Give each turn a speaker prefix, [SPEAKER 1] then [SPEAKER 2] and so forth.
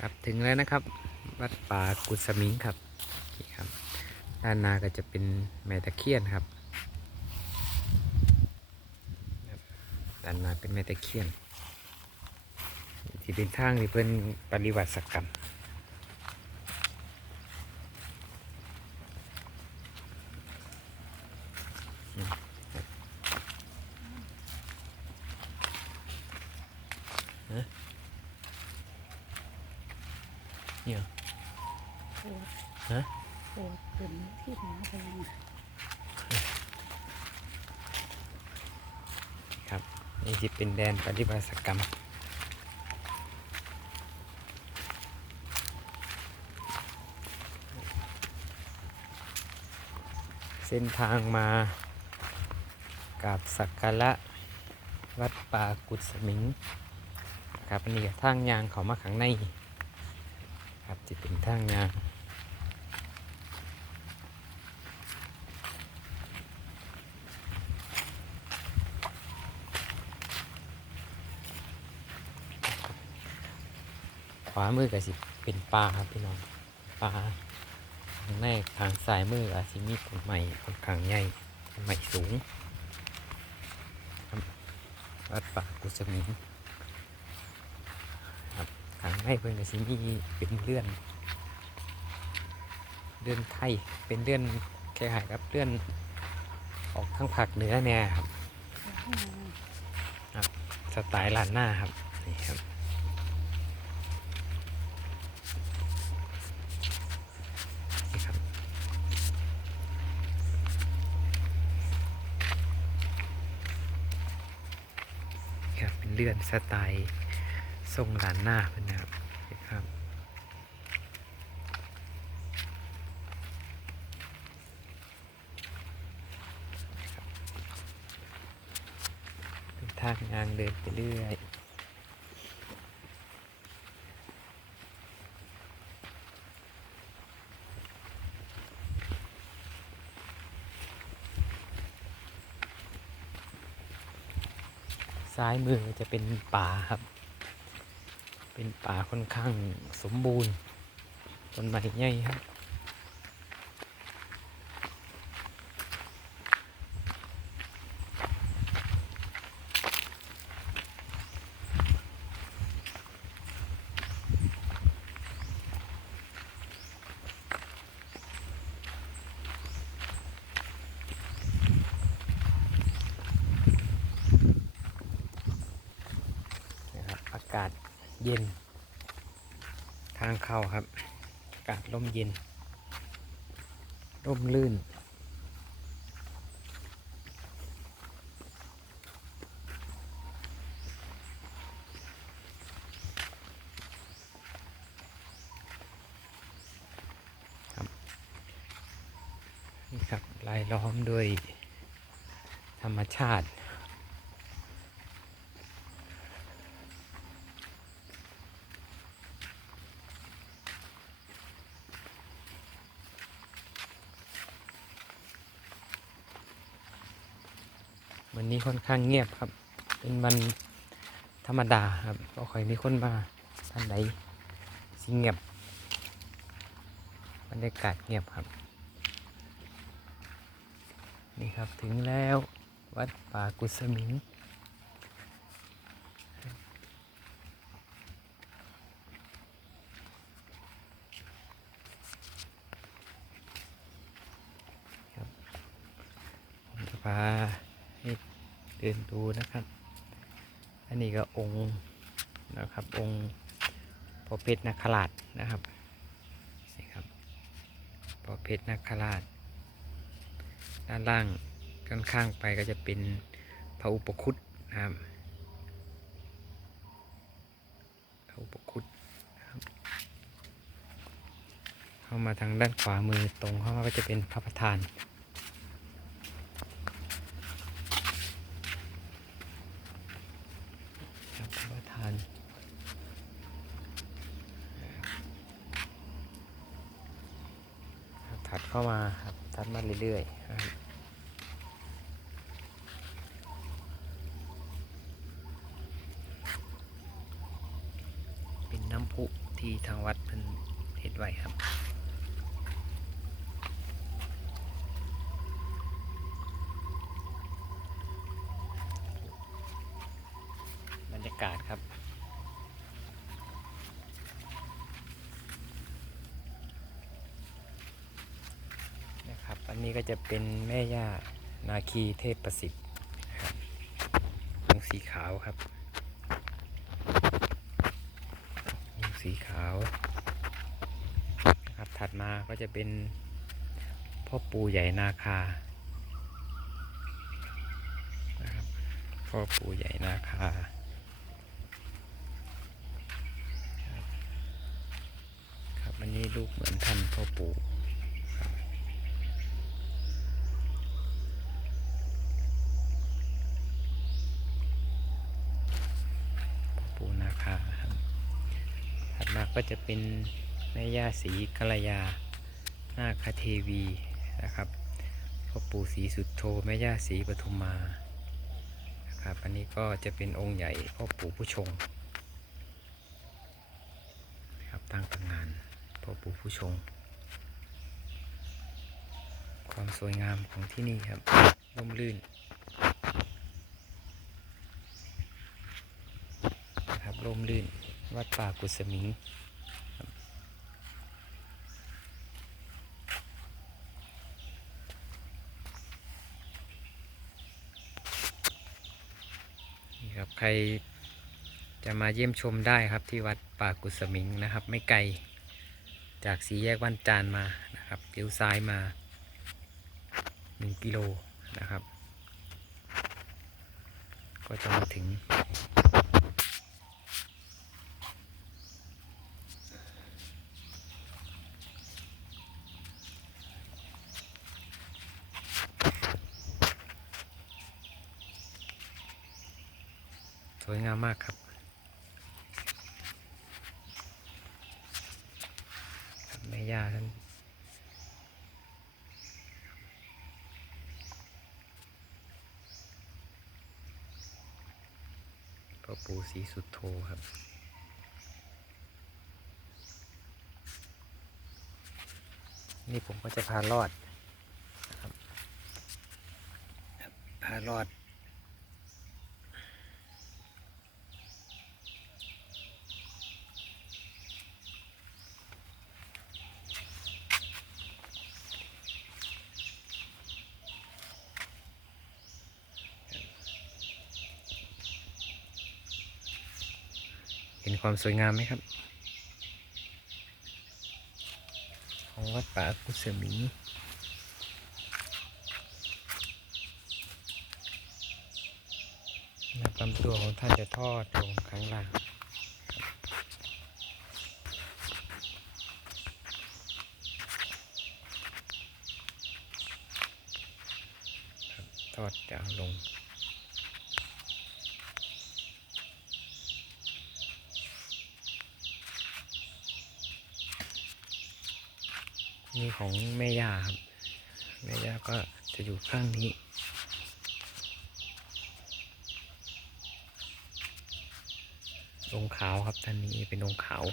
[SPEAKER 1] ครับถึงแล้วนะครับ วัดป่ากุศมิงครับนี่ครับ ด้านหน้าก็จะเป็นแม่ตะเคียนครับ ด้านนาเป็นแม่ตะเคียนที่เป็นทางที่เพิ่นปฏิวัติศักกรรมครับฮะเนี่ย
[SPEAKER 2] ปวด
[SPEAKER 1] ฮะ
[SPEAKER 2] ปวดเป็นที่หนาแดง
[SPEAKER 1] ครับนี่จะเป็นแดนปฏิบัติกรรมเส้นทางมากราบสักการะวัดป่ากุศมิงครับอันนี้ก็ทางยางเขามาข้างใน ครับจะเป็นทางยาง ขวามือก็สิเป็นปลาครับพี่น้องปลาทางในทางซ้ายมืออาจจะมีต้นไม้ค่อนข้างใหญ่ต้นไม้สูงวัดป่ากุศมิงครับทางในเพิ่นก็สิมีเป็นเลื่อนเลื่อนไทยเป็นเลื่อนแค่หายครับเลื่อนออกทางภาคเหนือเนี่ยครับสไตล์ล้านหน้าครับนี่ครับ นี่ครับครับ เลื่อนสไตล์ทรงหลานหน้าเพื่อนนะครับครับทางงานเดินไปเรื่อย ซ้ายมือจะเป็นป่าครับ เป็นป่าค่อนข้างสมบูรณ์ต้นไม้ใหญ่ครับนะครับอากาศเย็น ทางเข้าครับ อากาศร่มเย็น ร่มลื่น ครับ นี่ครับลายล้อมด้วยธรรมชาติ วันนี้ค่อนข้างเงียบครับ เป็นวันธรรมดาครับก็ค่อยมีคนมาท่านใดสิเงียบบรรยากาศเงียบครับ นี่ครับถึงแล้ววัดป่ากุศมิงครับผมจะพา เดินดูนะครับ อันนี้ก็องค์นะครับองค์พระเพชรนาคราชนะครับนี่ครับพระเพชรนาคราช ด้านล่างข้างๆไปก็จะเป็นพระอุปคุตนะครับพระอุปคุตเข้ามาทางด้านขวามือตรงเข้ามาก็จะเป็นพระประธาน ครับ พระประธานถัดเข้ามาครับถัดมาเรื่อยๆครับเป็นน้ำพุที่ทางวัดเพิ่นเห็ดไว้ครับ บรรยากาศครับ อันนี้ก็จะเป็นแม่ย่านาคีเทพประสิทธิ์นะครับองสีขาวครับองสีขาวนะครับถัดมาก็จะเป็นพ่อปู่ใหญ่นาคานะครับพ่อปู่ใหญ่นาคาครับอันนี้ลูกเหมือนท่านพ่อปู่นาคาครับถัดมา ก็จะเป็นแม่ย่าศรีกัลยานาคเทวีนะครับพ่อปู่ศรีสุดโทแม่ย่าศรีปทุมมานะครับอันนี้ก็จะเป็นองค์ใหญ่พ่อปู่ผู้ชงนะครับตั้งตำนานพ่อปู่ผู้ชง ความสวยงามของที่นี่ครับร่มรื่นนะครับร่มรื่น วัดป่ากุศมิงครับนี่ครับใครจะมาเยี่ยมชมได้ครับที่วัดป่ากุศมิงนะครับ ไม่ไกลจากสีแยกวันจานมานะครับเลี้ยวซ้ายมา 1 กิโลนะครับ ก็จะมาถึง วยงามมากครับ แม่ย่าท่านพ่อปู่ศรีสุดโทครับนี่ผมก็จะพาลอดพาลอด ความสวยงามไหมครับ ของวัดป่ากุศมิงแลำตัวของท่านจะทอดลงข้างล่างทอดจะลง นี่ของแม่ย่าครับ แม่ย่าก็จะอยู่ข้างนี้องขาวครับท่านนี้เป็นองขาว